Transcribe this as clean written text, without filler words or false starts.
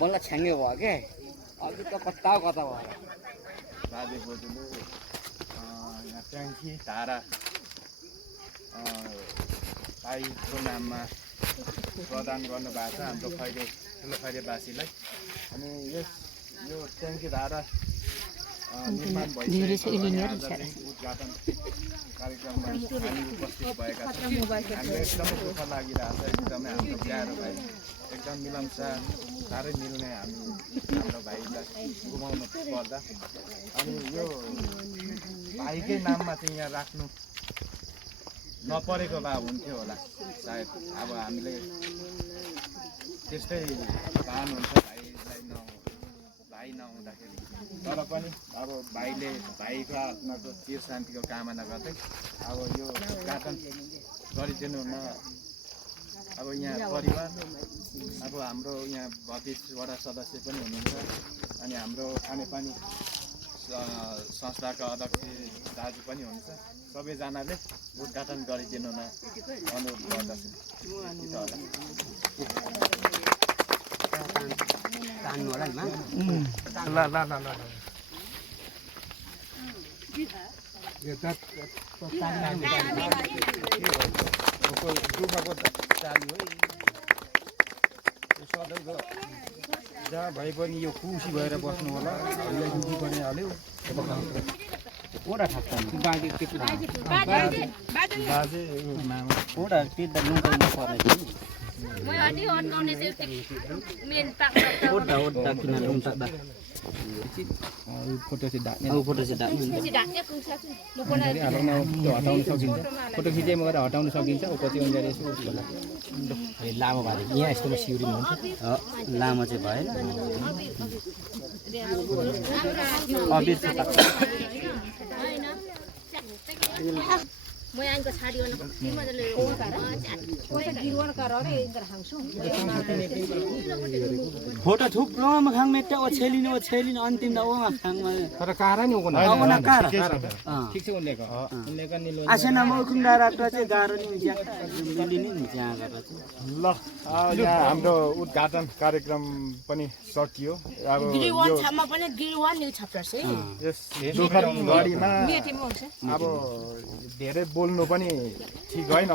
बल्ल छ्याङ्गे भयो के अघि त कता कता भयो बाजे बोजूले यहाँ ट्याङ्की धारा भाइको नाममा प्रदान गर्नुभएको छ हाम्रो खैरे ठुलो खैरेवासीलाई अनि यो ट्याङ्की धारा निर्माण भइसकेको उद्घाटन कार्यक्रममा हामी उपस्थित भएका छौँ। हामीलाई एकदमै दुःख लागिरहेको छ। एकदमै हाम्रो प्यारो भाइ एकदम मिलनसार साह्रै मिल्ने हाम्रो भाइलाई गुमाउन पर्दा अनि यो भाइकै नाममा चाहिँ यहाँ राख्नु नपरेको भए हुन्थ्यो होला सायद। अब हामीले त्यस्तै भान हुन्छ भाइ नहुँदाखेरि तर पनि अब भाइले भाइको आत्माको चिर शान्तिको कामना गर्दै अब यो उद्घाटन गरिदिनु न। अब यहाँ परिवार अब हाम्रो यहाँ 32वटा सदस्य पनि हुनुहुन्छ अनि हाम्रो खानेपानी संस्थाका अध्यक्ष दाजु पनि हुनुहुन्छ। सबैजनाले उद्घाटन गरिदिनु न अनुरोध गर्दछु। जहाँ भए पनि यो खुसी भएर बस्नु होला हामीलाई दुःखी पनि हाल्यो ओडा ठाक्छ बाजे मामा ओडा तिर्दा लुकाउनु पर्ने ओडा किन लुक्दा फोटो चाहिँ ढाक्ने फोटो चाहिँ हटाउन सकिन्छ फोटो खिचेमा गएर हटाउन सकिन्छ पछि अन्जाले यसो लामो भयो यहाँ यस्तोमा सिउरी हुन्छ लामो चाहिँ भएन फोटो थुप्रो खाङ मेट्टा ओछेलिन अन्तिम तर कारा नि ओना कारा ठीक छ उनलेको नि आसेना मखुङडा राख्दा चाहिँ गाह्रो नि हुन्छ मिलिने नि त्यहाँ गरेर चाहिँ ल यहाँ हाम्रो उद्घाटन कार्यक्रम पनि सकियो। अब यो छाममा पनि गिरवान न्यू छाप्टर्स है यस दुःखद घडीमा अब धेरै बोल्नु पनि ठीक होइन।